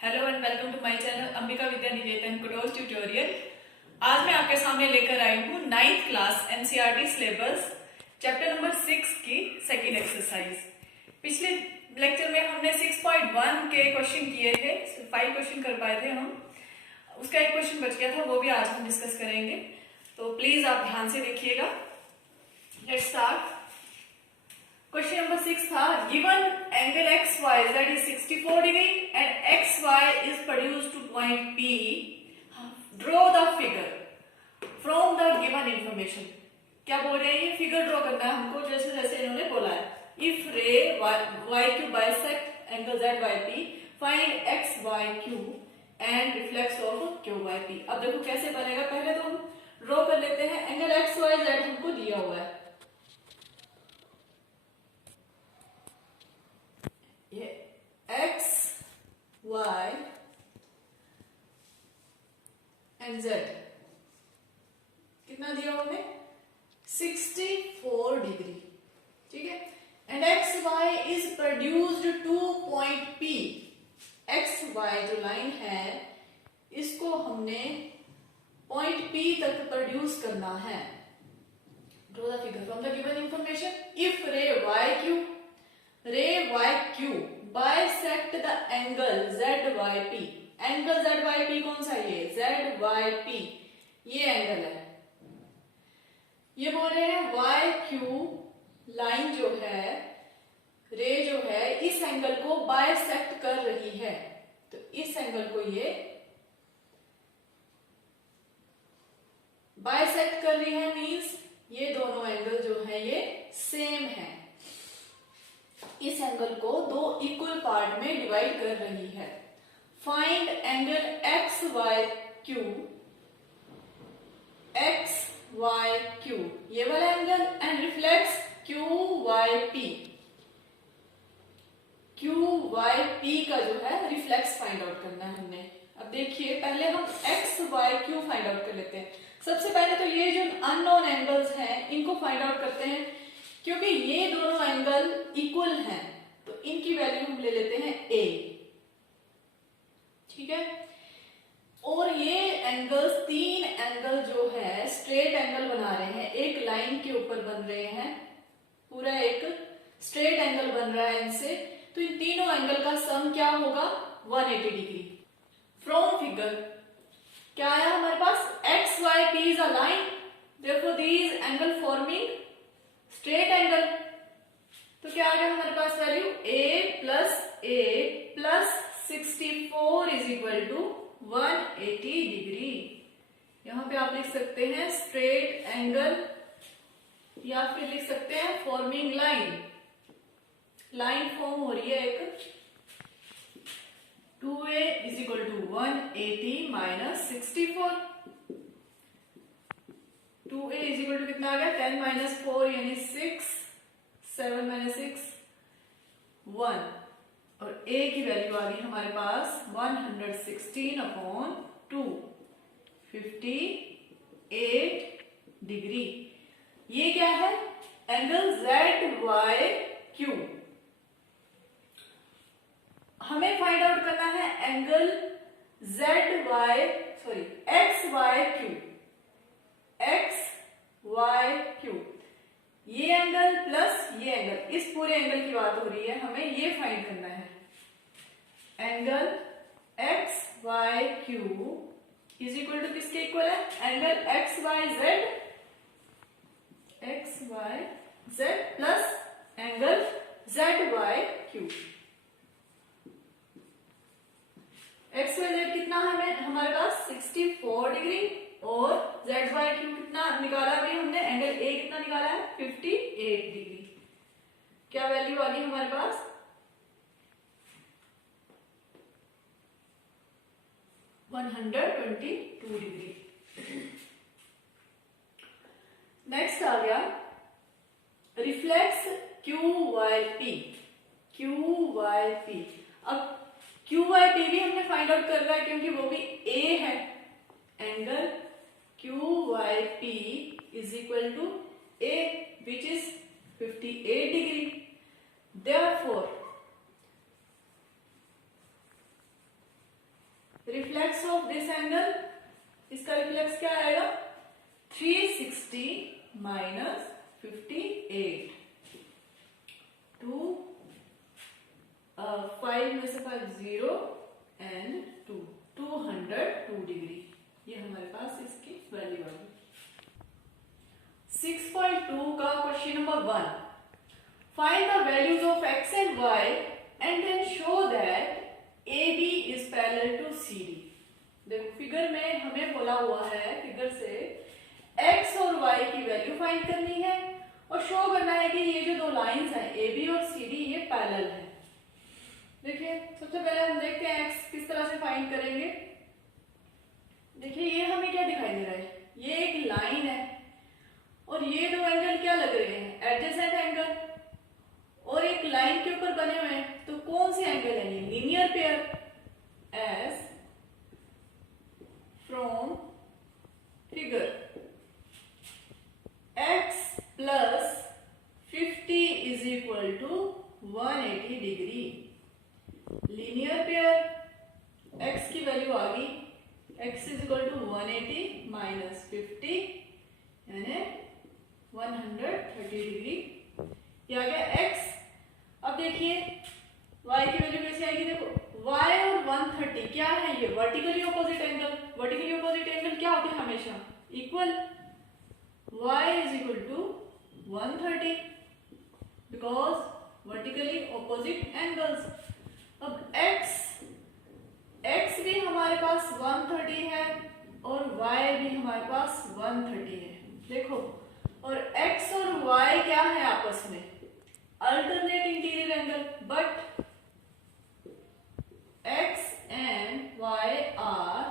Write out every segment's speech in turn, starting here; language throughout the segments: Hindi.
Hello and welcome to my channel Ambika Vidya Niketan Kudol tutorial. आज मैं आपके सामने लेकर आई हूँ 9th class NCERT syllabus chapter number 6 की सेकंड एक्सरसाइज। पिछले लेक्चर में हमने 6.1 के क्वेश्चन किए थे, 5 क्वेश्चन कर पाए थे हम। उसका एक क्वेश्चन बच गया था, वो भी आज हम डिस्कस करेंगे, तो प्लीज आप ध्यान से देखिएगा। Let's start. क्वेश्चन नंबर 6 था, given angle X Y that is 64 degree and X Y is produced to point P, draw the figure from the given information. क्या बोल रहे हैं, ये फिगर ड्रॉ करना है हमको जैसे जैसे इन्होंने बोला है। If ray Y Q bisect angle Z Y P, find X Y Q and reflex of Q Y P. अब देखो कैसे बनेगा, पहले तो हम ड्रॉ कर लेते हैं। एंगल एक्स वाई जेड हमको दिया हुआ है, ये x, y एंड z कितना दिया हमने 64 डिग्री, ठीक है। And X Y is produced to point P। X Y जो लाइन है इसको हमने पॉइंट P तक प्रोड्यूस करना है। Draw the figure from the given information. If ray Y Q bisect the angle Z Y P. Angle Z Y P कौन सा है, ये जेड वाई पी, ये एंगल है। ये बोल रहे हैं वाई क्यू लाइन जो है, रे जो है, इस एंगल को बाइसेक्ट कर रही है। तो इस एंगल को ये बाइसेक्ट कर रही है, मींस ये दोनों एंगल जो है ये सेम है। इस एंगल को दो इक्वल पार्ट में डिवाइड कर रही है। Find angle X Y Q, X Y Q ये वाला angle, and reflex Q Y P. Q Y P का जो है रिफ्लेक्स फाइंड आउट करना है हमने। अब देखिए, पहले हम X Y Q find out कर लेते हैं। सबसे पहले तो ये जो अननोन एंगल्स हैं इनको फाइंड आउट करते हैं, क्योंकि ये दोनों एंगल इक्वल हैं तो इनकी वैल्यू हम ले लेते हैं a, ठीक है। और ये एंगल्स, तीन एंगल जो है स्ट्रेट एंगल बना रहे हैं, एक लाइन के ऊपर बन रहे हैं, पूरा एक स्ट्रेट एंगल बन रहा है इनसे। तो इन तीनों एंगल का सम क्या होगा, 180 डिग्री। फ्रॉम फिगर क्या आया हमारे पास, X Y P is a line, therefore these angle forming straight angle। तो क्या आ गया हमारे पास value, a plus 64 is equal to 180 degree. यहां पे आप लिख सकते हैं स्ट्रेट एंगल, या फिर लिख सकते हैं फॉर्मिंग लाइन। लाइन फॉर्म हो रही है एक, 2a is equal to 180 minus 64। 2a is equal to कितना आ गया, 10 माइनस 4 यानी 6, 7 माइनस 6 1, और a की वैल्यू आ गई हमारे पास 116 अपॉन 2, 58 डिग्री। ये क्या है, एंगल जेड वाई क्यू। हमें फाइंड आउट करना है angle X Y Q, X Y Q, ये एंगल प्लस ये एंगल, इस पूरे एंगल की बात हो रही है, हमें ये फाइंड करना है। Angle X Y Q is equal to किसके इक्वल है, angle X Y Z plus angle Z Y Q. X Y Z कितना है हमारे पास 64 डिग्री, और जेड वाई क्यू कितना निकाला अभी हमने, एंगल ए कितना निकाला है 58 डिग्री। क्या वैल्यू आ गई हमारे पास, 122 डिग्री। नेक्स्ट आ गया रिफ्लेक्स क्यू वाई पी। अब क्यू वाई पी भी हमने फाइंड आउट कर रहा है, क्योंकि वो भी ए है। Angle Q Y P is equal to a which is 58 degree. Therefore reflex of this angle, इसका रिफ्लेक्स क्या आएगा 360 माइनस 58 टू 5 में से 5 0 एंड 202 डिग्री। ये हमारे पास इसकी वैल्यू आ गई। 6.2 का question number 1, find the values of x and y and then show that AB is parallel to CD। देखो फिगर में हमें बोला हुआ है फिगर से x और y की वैल्यू फाइंड करनी है और शो करना है कि ये जो दो लाइंस हैं AB और CD ये पैरेलल है। देखिए सबसे पहले हम देखते हैं x किस तरह से फाइंड करेंगे। देखिए ये हमें क्या दिखाई दे रहा है, ये एक लाइन है और ये दो एंगल क्या लग रहे हैं एडजेसेंट एंगल और एक लाइन के ऊपर बने हुए हैं, तो कौन से एंगल है ये linear pair. As from figure x plus 50 is equal to 180 degree. Linear pair x की वैल्यू आ गई, x is equal to 180 minus 50 यानी 130 डिग्री। ये आ गया x। अब देखिए y की वैल्यू कैसे आएगी, देखो y और 130 क्या है, ये vertically opposite angle. Vertically opposite angle क्या होते हैं हमेशा equal. y is equal to 130 because vertically opposite angles. अब x भी हमारे पास 130 है और y भी हमारे पास 130 है। देखो और x और y क्या है आपस में alternate interior angle, but x and y are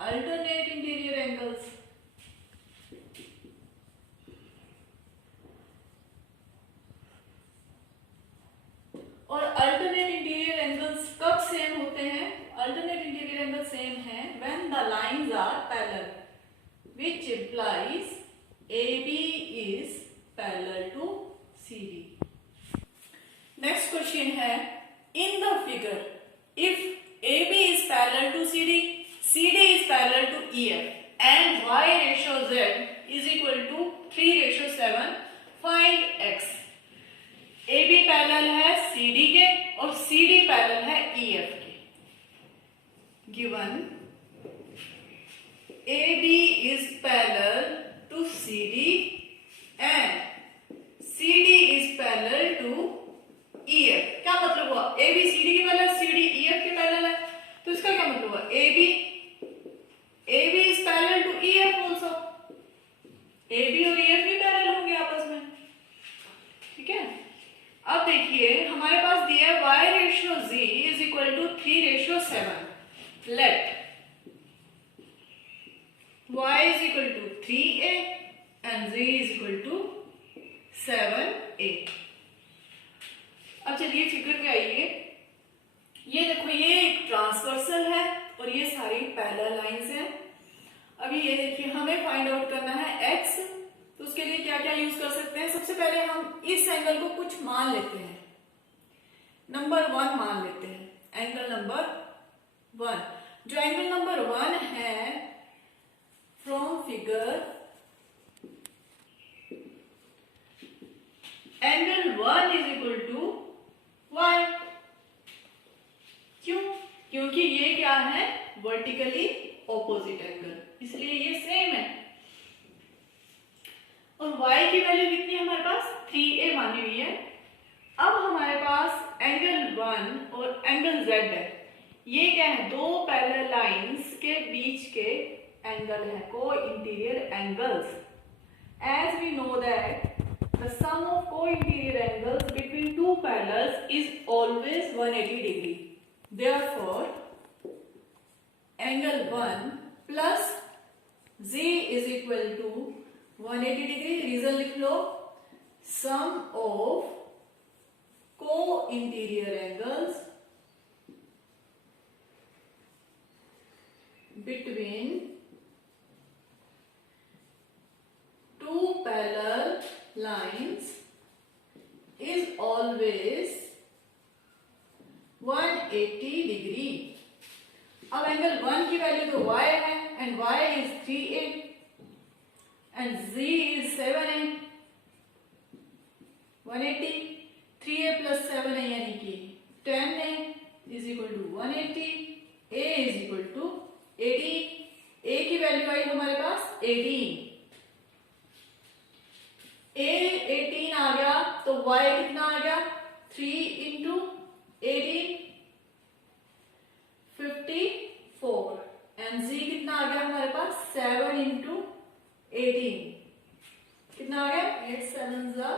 alternate interior angles। और अल्टरनेट इंटीरियर एंगल्स कब सेम होते हैं, अल्टरनेट इंटीरियर एंगल सेम है when the lines are parallel, which implies AB is parallel to CD। Next question है, in the figure if AB is parallel to CD, CD is parallel to EF and Y ratio Z is equal to 3:7, find X। AB parallel है CD के और CD पैरेलल है EF के। Given AB is parallel to CD and CD is parallel to EF। क्या मतलब हुआ, AB CD के पैरेलल, CD EF के पैरेलल है, तो इसका क्या मतलब हुआ AB is parallel to EF also। AB और EF भी पैरेलल होंगे आपस में, ठीक है। अब देखिए हमारे पास दिया है y ratio z is equal to 3:7। Let y is equal to 3a and z is equal to 7a। अब चलिए फिगर पे आइए। ये देखो ये एक ट्रांसवर्सल है और ये सारी पैरेलल लाइंस हैं। अभी ये देखिए हमें फाइंड आउट करना है x, तो उसके लिए क्या क्या यूज कर सकते हैं। सबसे पहले हम इस एंगल को कुछ मान लेते हैं, नंबर 1 मान लेते हैं। एंगल नंबर 1, जो एंगल नंबर 1 है from figure, angle 1 is equal to y। क्यों, क्योंकि ये क्या है वर्टिकली ऑपोजिट एंगल, इसलिए ये सेम है। और y की वैल्यू कितनी है हमारे पास 3a मानी हुई है। अब हमारे पास एंगल 1 और एंगल z है, ये क्या है दो पैरेलल लाइंस के बीच के एंगल है, को interior angles. As we know that the sum of co-interior angles between two parallels is always 180 degree। Therefore, angle 1 plus z is equal to 180 degree। Reason लिख लो, sum of co-interior angles between two parallel lines is always 180 180 degree. अब एंगल 1 की वैल्यू तो y है and y is 3a and z is 7a। 180 3a plus 7a यानी कि 10a is equal to 180, a is equal to 18। a की वैल्यू आई हमारे पास 18। a 18 आ गया तो y कितना आ गया 3 इंटू 18 54 एंड z कितना आ गया हमारे पास 7 इंटू 18 कितना आ गया 8 7 जा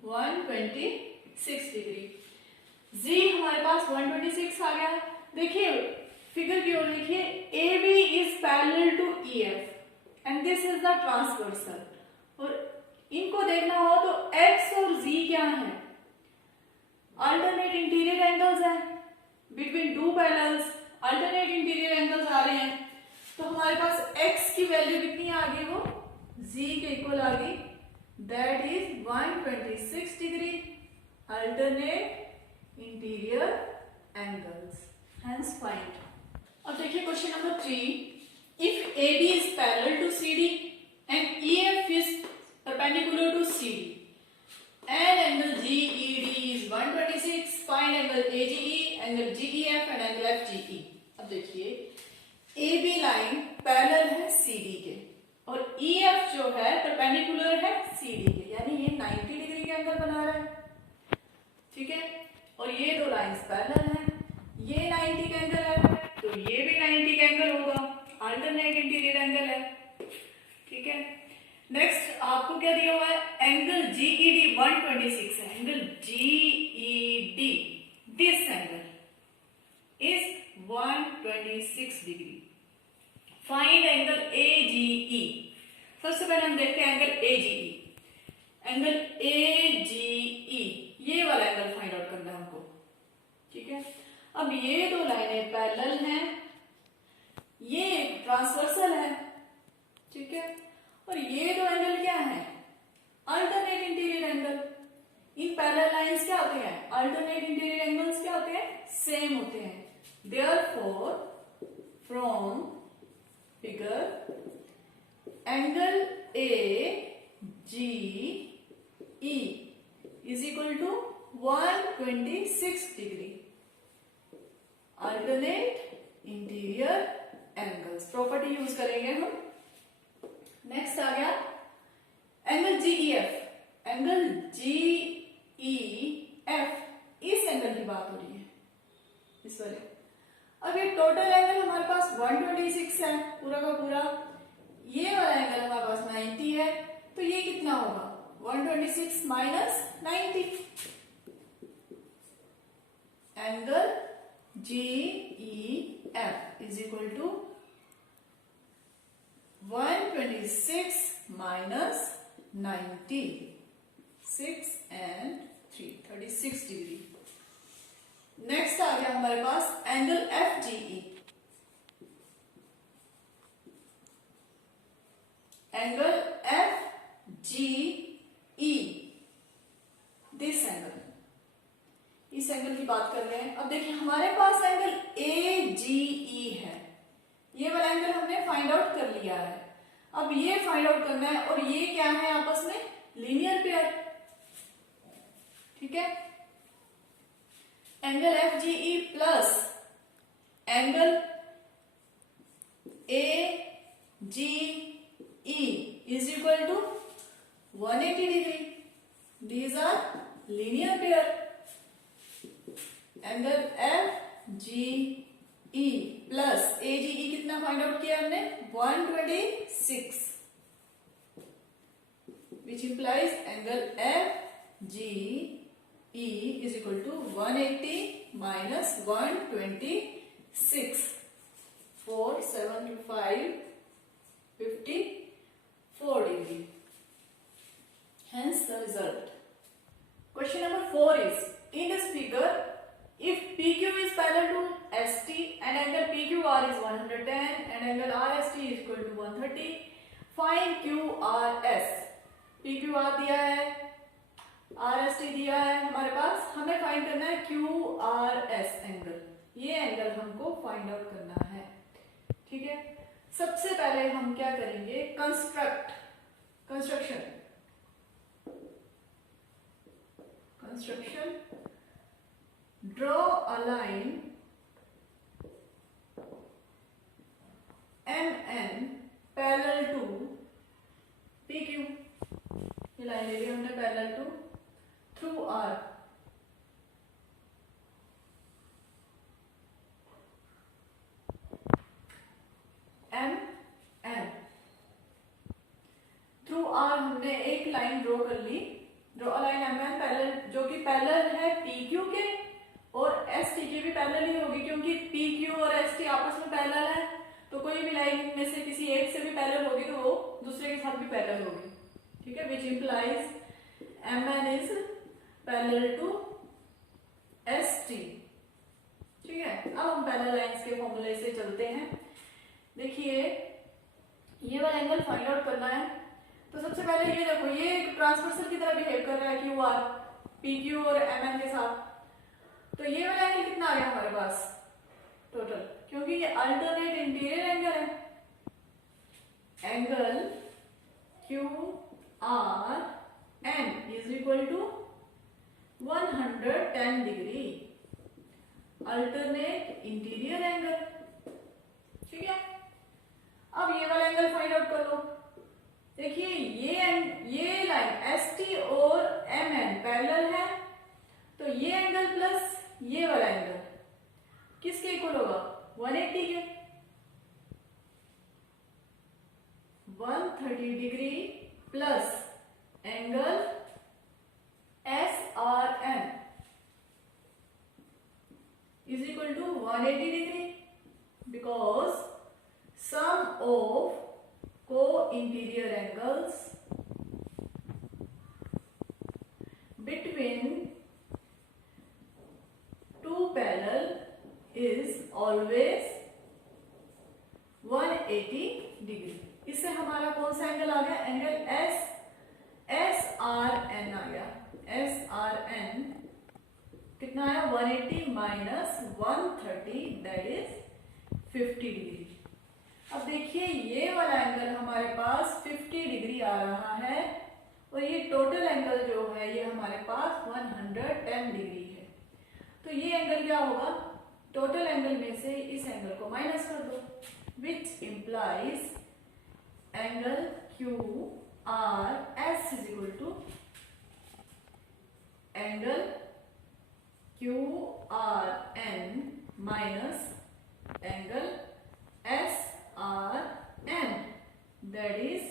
126 डिग्री। z हमारे पास 126 आ गया है। देखिए फिगर की ओर देखिए, AB is parallel to EF and this is the transversal. और इनको देखना हो तो x और z क्या है, अल्टरनेट इंटीरियर एंगल्स है between two parallels. Alternate interior angles आ रहे हैं तो हमारे पास x की वैल्यू कितनी आ गई, वो z के इक्वल आ गई, that is 126 degree alternate interior angles, hence find. अब देखिए question number 3, if AB is parallel to CD and EF is perpendicular to CD and angle GED is 126, find angle AGE, angle GEF and angle FGE। अब देखिए AB लाइन पैरेलल है CD के और EF जो है परपेंडिकुलर है CD के, यानी ये 90 डिग्री के एंगल बना रहा है, ठीक है। और ये दो लाइंस पैरेलल हैं, ये 90 का एंगल है तो ये भी 90 का एंगल होगा, अल्टरनेट इंटीरियर एंगल है, ठीक है। नेक्स्ट आपको क्या दिया हुआ है, एंगल GED 126 है। Angle GED this angle is 126 degree. Find angle AGE। सबसे पहले हम देखते हैं एंगल AGE। एंगल AGE ये वाला एंगल फाइंड आउट करना है हमको, ठीक है। अब ये दो लाइनें पैरेलल हैं, ये ट्रांसवर्सल है, ठीक है। और ये दो एंगल क्या है, alternate interior angle. In parallel lines क्या होते हैं, अल्टरनेट इंटीरियर एंगल्स क्या होते हैं, सेम होते हैं। Therefore from figure angle AGE is equal to 126 degree alternate interior angles. Property use करेंगे हम। नेक्स्ट आ गया एंगल GEF। एंगल GEF इस एंगल की बात हो रही है, इस वाले। अब ये टोटल एंगल हमारे पास 126 है पूरा का पूरा, ये वाला एंगल हमारे पास 90 है, तो ये कितना होगा 126 minus 90। Angle GEF is equal to 126 minus 90, 6 and 3, 36 डिग्री। नेक्स्ट आ गया हमारे पास angle FGE। Angle FGE this angle, इस एंगल की बात कर रहे हैं। अब देखिए हमारे पास एंगल AGE है, ये वाला एंगल हमने फाइंड आउट कर लिया है। अब ये फाइंड आउट करना है और ये क्या है, आपस में लीनियर पेयर, ठीक है। Angle FGE plus angle AGE is equal to 180 degree. These are linear pair। Angle FGE plus AGE कितना फाइंड आउट किया हमने 126, which implies angle FGE is equal to 180 minus 126, 4 7 to 5 54 degree, hence the result। Question number 4 is, in this figure if PQ is parallel to ST and angle PQR is 110 and angle RST is equal to 130, find QRS। P Q R दिया है, आर एस टी दिया है हमारे पास, हमें फाइंड करना है क्यू आर एस एंगल, ये एंगल हमको फाइंड आउट करना है। ठीक है, सबसे पहले हम क्या करेंगे, construction draw a line MN parallel to PQ, ये लाइन ले ली हमने parallel to through R, MN through R हमने एक लाइन ड्रॉ कर ली, draw a line MN parallel, जो कि पैरेलल है PQ के, और ST की भी पैरेलल ही होगी क्योंकि PQ और ST आपस में पैरेलल है, तो कोई भी लाइन में से किसी एक से भी पैरेलल होगी तो वो दूसरे के साथ भी पैरेलल होगी। ठीक है, which implies MN is parallel to ST। ठीक है, अब हम पैरेलल लाइंस के फॉर्मूले से चलते हैं। देखिए ये वाला एंगल फाइंड आउट करना है, तो सबसे पहले ये देखो, ये एक ट्रांसवर्सल की तरह बिहेव कर रहा है क्यू आर PQ और MN के साथ, तो ये वाला एंगल कितना आ गया हमारे पास टोटल, क्योंकि ये अल्टरनेट इंटीरियर एंगल है, angle Q R N is equal to 110 degree, alternate interior angle. ठीक है, अब ये वाला एंगल फाइंड आउट कर लो। देखिए ये लाइन ST और MN पैरेलल है, तो ये एंगल प्लस ये वाला एंगल किसके इक्वल होगा, 180 के, 130 degree plus angle SRN is equal to 180 degree, because sum of co-interior angles between two parallel is always 180 degree. इससे हमारा कौन सा एंगल आ गया, एंगल SRN आ गया, SRN कितना आया, 180 माइनस 130 दैट इज 50 डिग्री। अब देखिए ये वाला एंगल हमारे पास 50 डिग्री आ रहा है, और ये टोटल एंगल जो है ये हमारे पास 110 डिग्री है, तो ये एंगल क्या होगा, टोटल एंगल में से इस एंगल को माइनस कर दो, which implies angle Q R S is equal to angle Q R N minus angle S R N, that is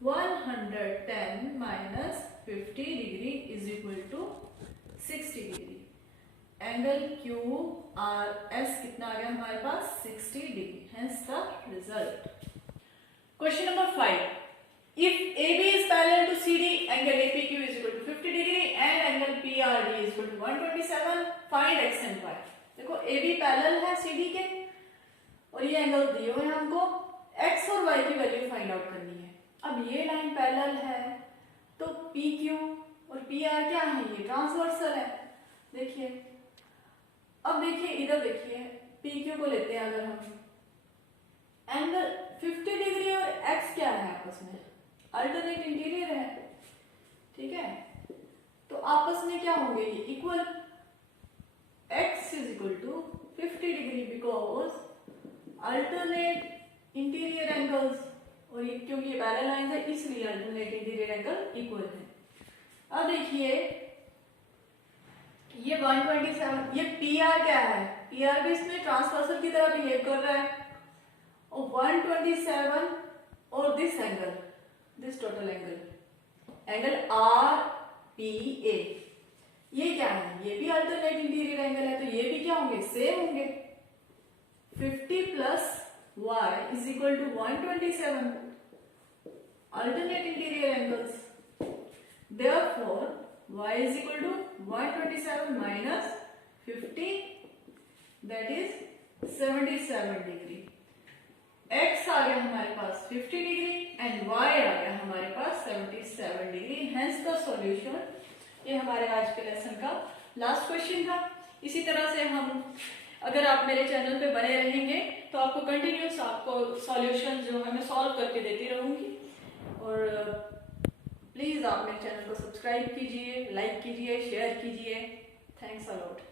110 minus 50 degree is equal to 60 degree. Angle Q R S कितना आ गया हमारे पास, 60 degree, hence the result. Question number 5, if AB is parallel to CD, angle APQ is equal to 50 degree and angle PRD is equal to 127, find x and y। देखो AB पैरेलल है CD के, और ये एंगल दिए हुए हैं हमको, x और y की वैल्यू फाइंड आउट करनी है। अब ये लाइन पैरेलल है, तो PQ और PR क्या है, ये ट्रांसवर्सल है। देखिए अब देखिए इधर देखिए PQ को लेते हैं अगर हम, एंगल 50 डिग्री और x क्या है आपस में, अल्टरनेट इंटीरियर है। ठीक है, तो आपस में क्या होंगे, ये equal, x is equal to 50 degree because alternate interior angles, और ये क्योंकि ये पैरेलल लाइन है इसलिए अल्टरनेट इंटीरियर एंगल इक्वल है। अब देखिए ये 127, ये PR क्या है, PR भी इसमें ट्रांसवर्सल की तरह बिहेव कर रहा है, और 127 और this angle, this total angle, angle RPA, ये क्या है, ये भी अल्टरनेट इंटीरियर एंगल है, तो ये भी क्या होंगे, सेम होंगे। 50 plus y is equal to 127, alternate interior angles, therefore y is equal to 127 minus 50, that is 77 degree। x आ गया हमारे पास 50 डिग्री एंड y आ गया हमारे पास 77 डिग्री। Hence the solution. ये हमारे आज के लेसन का लास्ट क्वेश्चन था। इसी तरह से हम, अगर आप मेरे चैनल पे बने रहेंगे तो आपको कंटिन्यूस आपको सॉल्यूशन जो है मैं सॉल्व करके देती रहूंगी। और प्लीज आप मेरे चैनल को सब्सक्राइब कीजिए, लाइक कीजिए, शेयर कीजिए। Thanks a lot.